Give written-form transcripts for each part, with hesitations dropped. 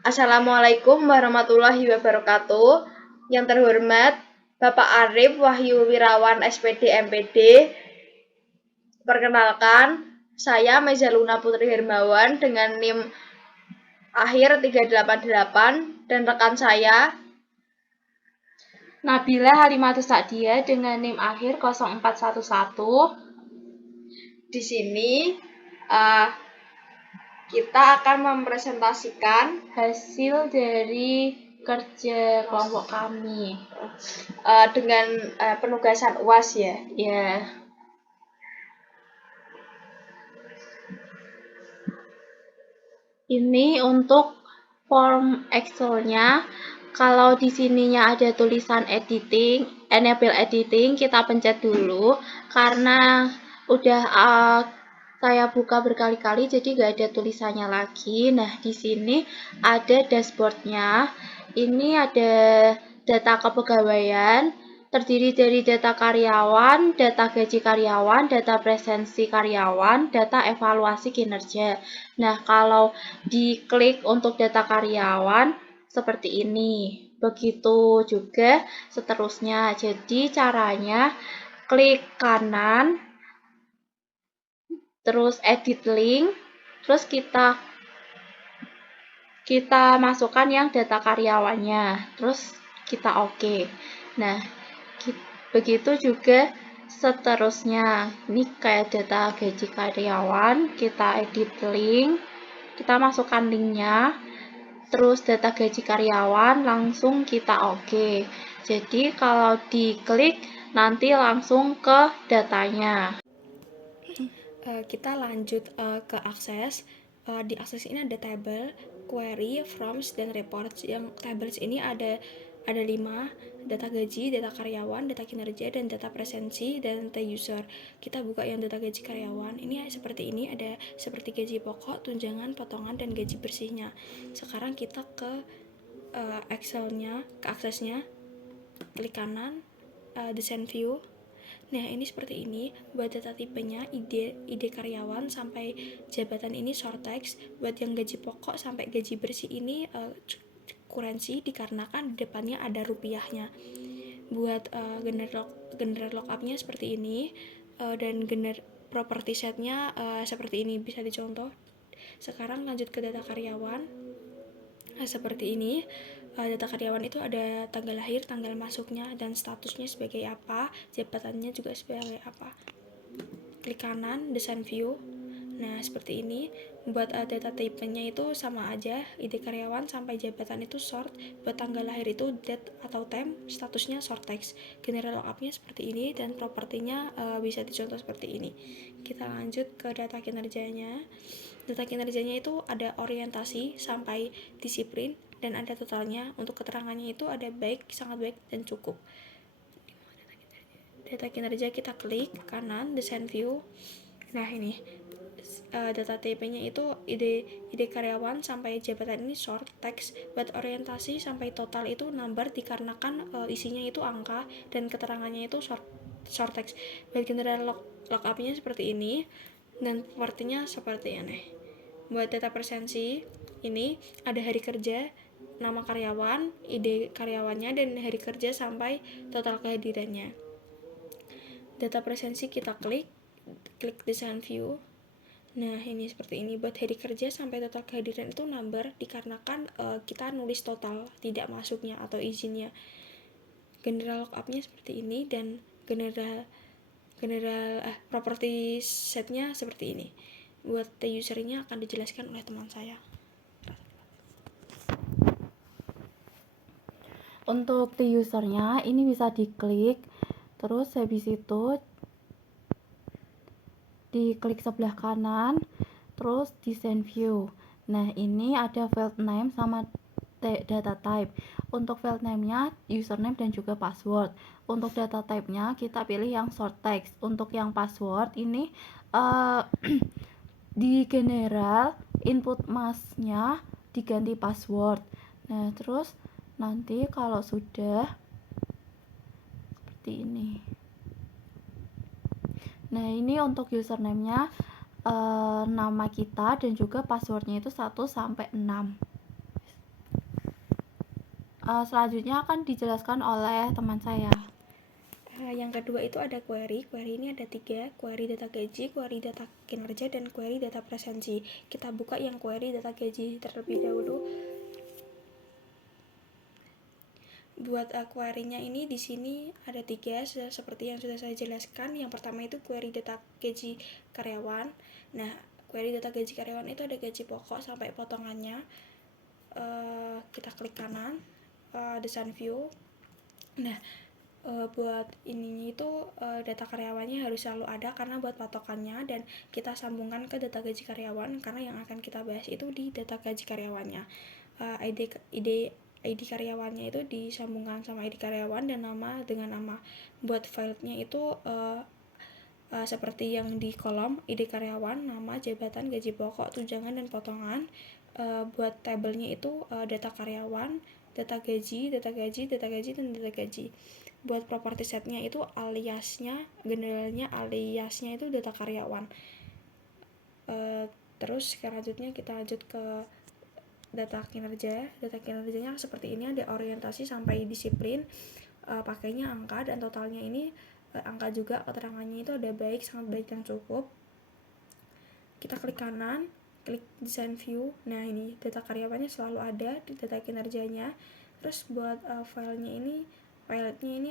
Assalamualaikum warahmatullahi wabarakatuh. Yang terhormat Bapak Arif Wahyu Wirawan SPD MPD. Perkenalkan, saya Mezaluna Putri Hermawan dengan NIM akhir 388 dan rekan saya Nabila Halimatus Sa'diyah dengan NIM akhir 0411. Di sini uh, kita akan mempresentasikan hasil dari kerja kelompok kami dengan penugasan UAS ya. Ya. Ini untuk form Excel-nya. Kalau di sininya ada tulisan editing, enable editing, kita pencet dulu karena udah saya buka berkali-kali jadi nggak ada tulisannya lagi. Nah, di sini ada dashboardnya. Ini ada data kepegawaian, terdiri dari data karyawan, data gaji karyawan, data presensi karyawan, data evaluasi kinerja. Nah, kalau diklik untuk data karyawan seperti ini. Begitu juga seterusnya. Jadi caranya klik kanan, terus edit link, terus kita masukkan yang data karyawannya, terus kita oke. Nah, begitu juga seterusnya. Ini kayak data gaji karyawan, kita edit link, kita masukkan linknya, terus data gaji karyawan langsung kita oke. Jadi kalau diklik nanti langsung ke datanya. Kita lanjut ke akses. Di akses ini ada table, query, forms, dan reports. Yang tables ini ada 5, data gaji, data karyawan, data kinerja, dan data presensi, dan data user. Kita buka yang data gaji karyawan. Ini seperti ini, ada seperti gaji pokok, tunjangan, potongan, dan gaji bersihnya. Sekarang kita ke Excel-nya, ke aksesnya, klik kanan, desain view. Nah, ini seperti ini. Buat data tipenya ID karyawan sampai jabatan ini short text. Buat yang gaji pokok sampai gaji bersih ini kurensi dikarenakan di depannya ada rupiahnya. Buat generate lookup-nya seperti ini, dan generate property set-nya seperti ini, bisa dicontoh. Sekarang lanjut ke data karyawan. Seperti ini. Data karyawan itu ada tanggal lahir, tanggal masuknya, dan statusnya sebagai apa, jabatannya juga sebagai apa. Klik kanan, desain view. Nah, seperti ini. Buat data tipenya itu sama aja, ID karyawan sampai jabatan itu short, buat tanggal lahir itu date atau time, statusnya short text. General lookup-nya seperti ini, dan propertinya bisa dicontoh seperti ini. Kita lanjut ke data kinerjanya. Data kinerjanya itu ada orientasi sampai disiplin, dan ada totalnya. Untuk keterangannya itu ada baik, sangat baik, dan cukup. Data kinerja kita klik kanan, desain view. Nah, ini data TP-nya itu ide karyawan sampai jabatan ini short text. Buat orientasi sampai total itu number dikarenakan isinya itu angka, dan keterangannya itu short text. Buat general lookup-nya seperti ini, dan propertinya seperti ini. Buat data presensi ini ada hari kerja, nama karyawan, ide karyawannya, dan hari kerja sampai total kehadirannya. Data presensi kita klik desain view. Nah, ini seperti ini. Buat hari kerja sampai total kehadiran itu number dikarenakan kita nulis total, tidak masuknya atau izinnya. General lookup-nya seperti ini, dan general property set-nya seperti ini. Buat the user-nya akan dijelaskan oleh teman saya. Untuk the user-nya ini bisa diklik, terus habis itu diklik sebelah kanan, terus design view. Nah, ini ada field name sama data type. Untuk field name-nya username dan juga password. Untuk data type-nya kita pilih yang short text. Untuk yang password ini di general input mask-nya diganti password. Nah, terus nanti kalau sudah seperti ini. Nah, ini untuk username-nya nama kita, dan juga passwordnya itu 1 sampai 6. selanjutnya akan dijelaskan oleh teman saya. Yang kedua itu ada query. Query ini ada 3, query data gaji, query data kinerja, dan query data presensi. Kita buka yang query data gaji terlebih dahulu. Buat query-nya ini di sini ada 3 seperti yang sudah saya jelaskan. Yang pertama itu query data gaji karyawan. Nah, query data gaji karyawan itu ada gaji pokok sampai potongannya. Kita klik kanan, design view. Nah, buat ininya itu data karyawannya harus selalu ada karena buat patokannya, dan kita sambungkan ke data gaji karyawan karena yang akan kita bahas itu di data gaji karyawannya. ID karyawannya itu disambungkan sama ID karyawan dan nama dengan nama. Buat filenya itu seperti yang di kolom ID karyawan, nama, jabatan, gaji pokok, tunjangan, dan potongan. Buat tabelnya itu data karyawan, data gaji, dan data gaji. Buat property setnya itu aliasnya, generalnya aliasnya itu data karyawan. Terus selanjutnya kita lanjut ke data kinerja. Data kinerjanya seperti ini, ada orientasi sampai disiplin, pakainya angka, dan totalnya ini angka juga. Keterangannya itu ada baik, sangat baik, dan cukup. Kita klik kanan, klik design view. Nah, ini data karyawannya selalu ada di data kinerjanya. Terus buat filenya ini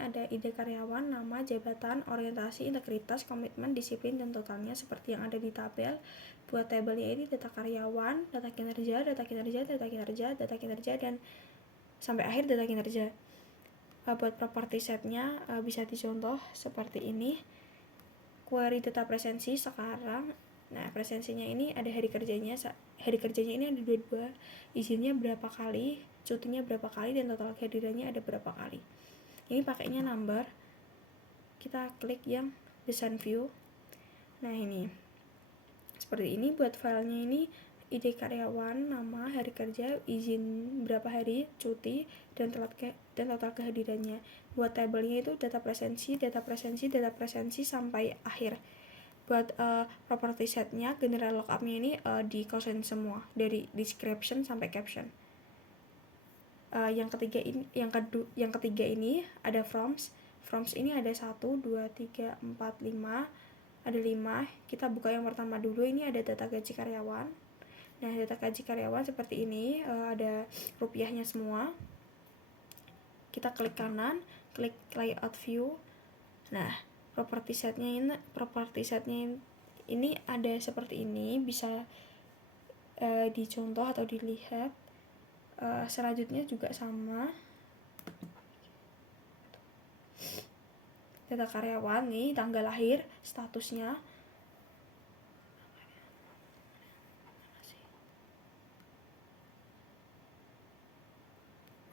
ada ide karyawan, nama, jabatan, orientasi, integritas, komitmen, disiplin, dan totalnya seperti yang ada di tabel. Buat tabelnya ini data karyawan, data kinerja, dan sampai akhir data kinerja. Buat property setnya bisa dicontoh seperti ini. Query data presensi sekarang. Nah, presensinya ini ada hari kerjanya ini ada 22, izinnya berapa kali, cutinya berapa kali, dan total kehadirannya ada berapa kali. Ini pakainya number. Kita klik yang design view. Nah, ini seperti ini. Buat filenya ini ide karyawan, nama, hari kerja, izin berapa hari, cuti, dan total kehadirannya. Buat tabelnya itu data presensi sampai akhir. Buat property setnya, general lookupnya ini di caution semua, dari description sampai caption. Yang ketiga ini ada forms ini ada 1, 2, 3, 4, 5, ada 5. Kita buka yang pertama dulu. Ini ada data gaji karyawan. Nah, data gaji karyawan seperti ini, ada rupiahnya semua. Kita klik kanan, klik layout view. Nah, property setnya ini ada seperti ini, bisa dicontoh atau dilihat. Selanjutnya juga sama, data karyawan nih, tanggal lahir, statusnya,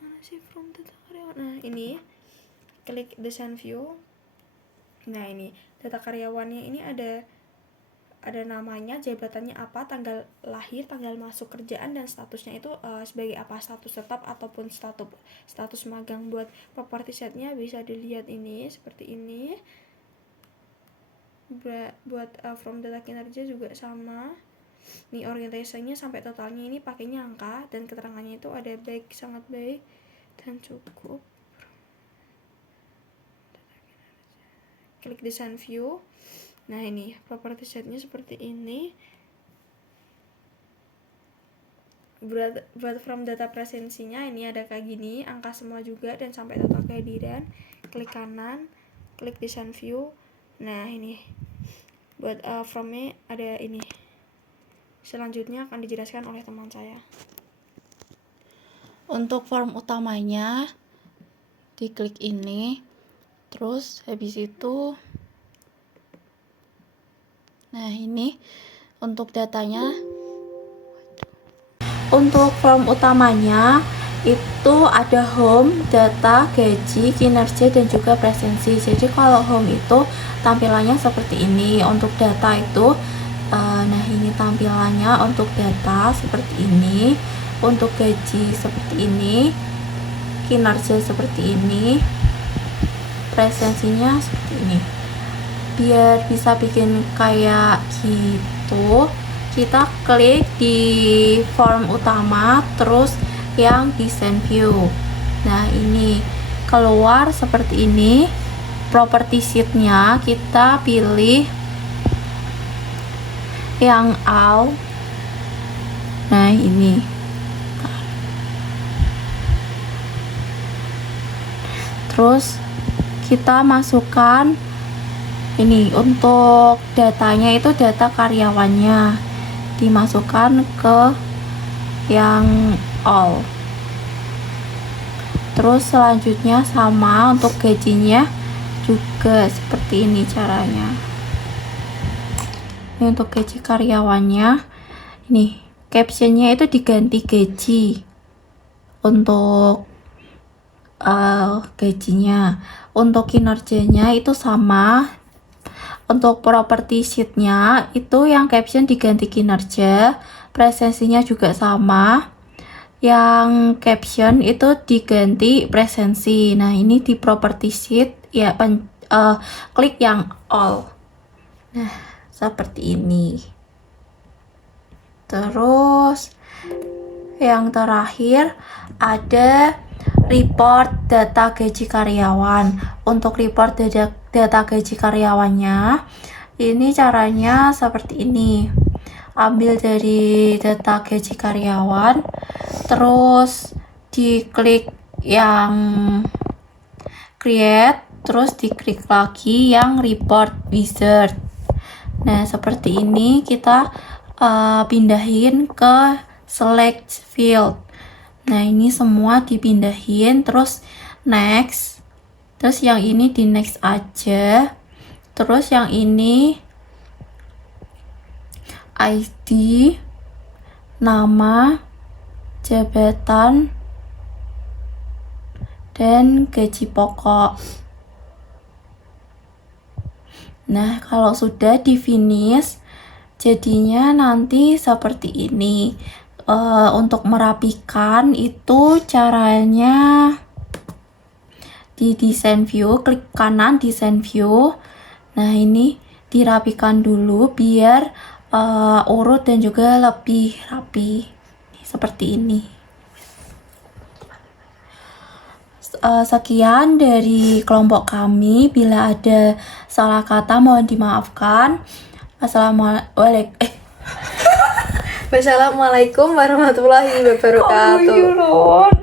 mana sih from data karyawan. Nah, ini klik design view. Nah, ini data karyawannya ini ada namanya, jabatannya apa, tanggal lahir, tanggal masuk kerjaan, dan statusnya itu sebagai apa, status tetap ataupun status magang. Buat property setnya bisa dilihat ini seperti ini. Buat from data kinerja juga sama. Nih, orientasinya sampai totalnya ini pakainya angka, dan keterangannya itu ada baik, sangat baik, dan cukup. Klik design view. Nah, ini property setnya seperti ini. Buat from data presensinya ini ada kayak gini, angka semua juga, dan sampai total kehadiran. Klik kanan, klik design view. Nah, ini buat from-nya ada ini. Selanjutnya akan dijelaskan oleh teman saya. Untuk form utamanya diklik ini, terus habis itu nah, ini untuk datanya. Untuk form utamanya itu ada home, data, gaji, kinerja, dan juga presensi. Jadi kalau home itu tampilannya seperti ini. Untuk data itu nah, ini tampilannya. Untuk data seperti ini, untuk gaji seperti ini, kinerja seperti ini, presensinya seperti ini. Biar bisa bikin kayak gitu, kita klik di form utama, terus yang design view. Nah, ini keluar seperti ini. Property sheet-nya kita pilih yang all. Nah, ini. Terus kita masukkan ini untuk datanya, itu data karyawannya dimasukkan ke yang all. Terus selanjutnya sama untuk gajinya juga seperti ini caranya. Ini untuk gaji karyawannya, ini captionnya itu diganti gaji untuk gajinya. Untuk kinerjanya itu sama. Untuk property sheet-nya itu yang caption diganti kinerja, presensinya juga sama. Yang caption itu diganti presensi. Nah, ini di property sheet ya, klik yang all. Nah, seperti ini. Terus yang terakhir ada report data gaji karyawan. Untuk report data gaji karyawannya, ini caranya seperti ini. Ambil dari data gaji karyawan, terus diklik yang create, terus diklik lagi yang report wizard. Nah, seperti ini kita pindahin ke select field. Nah, ini semua dipindahin, terus next. Terus yang ini di next aja. Terus yang ini ID, nama, jabatan, dan gaji pokok. Nah, kalau sudah di finish, jadinya nanti seperti ini. Untuk merapikan itu caranya di design view, klik kanan design view. Nah, ini dirapikan dulu biar urut dan juga lebih rapi seperti ini. Sekian dari kelompok kami. Bila ada salah kata mohon dimaafkan. Wassalamualaikum warahmatullahi wabarakatuh.